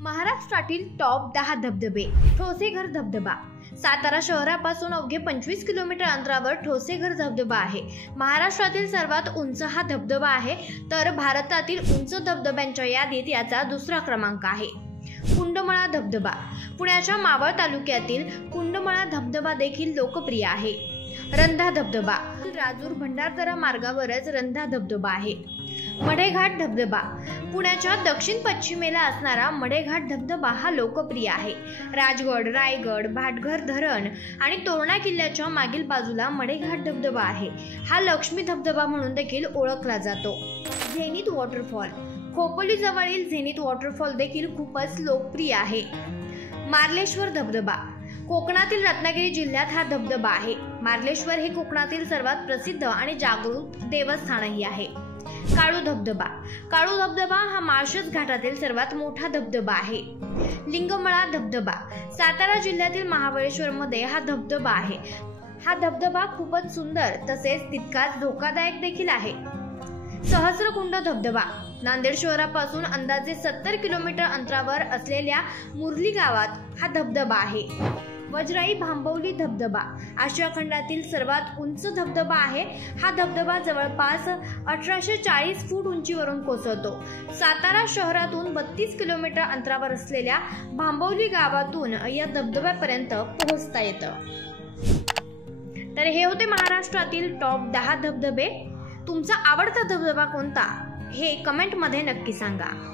महाराष्ट्रातील टॉप 10 धबधबे. ठोसेघर धबधबा. सातारा शहरापासून अवघे 25 किलोमीटर अंतरावर ठोसेघर धबधबा आहे. महाराष्ट्रातील सर्वात उंच हा धबधबा आहे, तर भारतातील उंच धबधब्यांच्या यादीत याचा दुसरा क्रमांक आहे. कुंडमळा धबधबा. पुण्याच्या मावळ तालुक्यातील कुंडमळा धबधबा देखील लोकप्रिय आहे. रंधा धबधबा. राजूर भंडारदरा मार्गावरच रंधा धबधबा आहे. मढेघाट धबधबा. पुण्याच्या दक्षिण पश्चिमेला असणारा मढेघाट धबधबा हा लोकप्रिय आहे. राजगड, रायगड, भाटघर धरण आणि तोरणा किल्ल्याच्या मागील बाजूला मढेघाट धबधबा आहे. हा लक्ष्मी धबधबा म्हणून देखील ओळखला जातो. Zenith waterfall. खोपोली जवळील झेनिथ वॉटरफॉल देखील खूपच लोकप्रिय आहे. मार्लेश्वर धबधबा. कोकणातील रत्नागिरी जिल्ह्यात हा धबधबा आहे. मार्लेश्वर हे कोकणातील सर्वात प्रसिद्ध आणि जागृत देवस्थानही आहे. काळू धबधबा. काळू धबधबा हा माळशेज घाटातील सर्वात मोठा धबधबा आहे. लिंगमळा धबधबा. सातारा जिल्ह्यातील महाबळेश्वर मध्ये हा धबधबा आहे. हा धबधबा खूपच सुंदर तसेच तितकाच धोकादायक देखील आहे. सहस्रकुंड धबधबा. नांदेड शहरापासून अंदाजे 70 किलोमीटर अंतरावर असलेल्या मुरली गावात हा धबधबा आहे. वजराई भांबवली धबधबा. आशिया खंडातील सर्वात उंच धबधबा आहे. हा धबधबा जवळपास 1840 फूट उंचीवरून कोसळतो. सातारा शहरातून 32 किलोमीटर अंतरावर असलेल्या भांबवली गावातून या धबधब्यापर्यंत पोहोचता येतं. तर हे होते महाराष्ट्रातील टॉप 10 धबधबे. तुमचा आवडता धबधबा कोणता हे कमेंट मध्ये नक्की सांगा.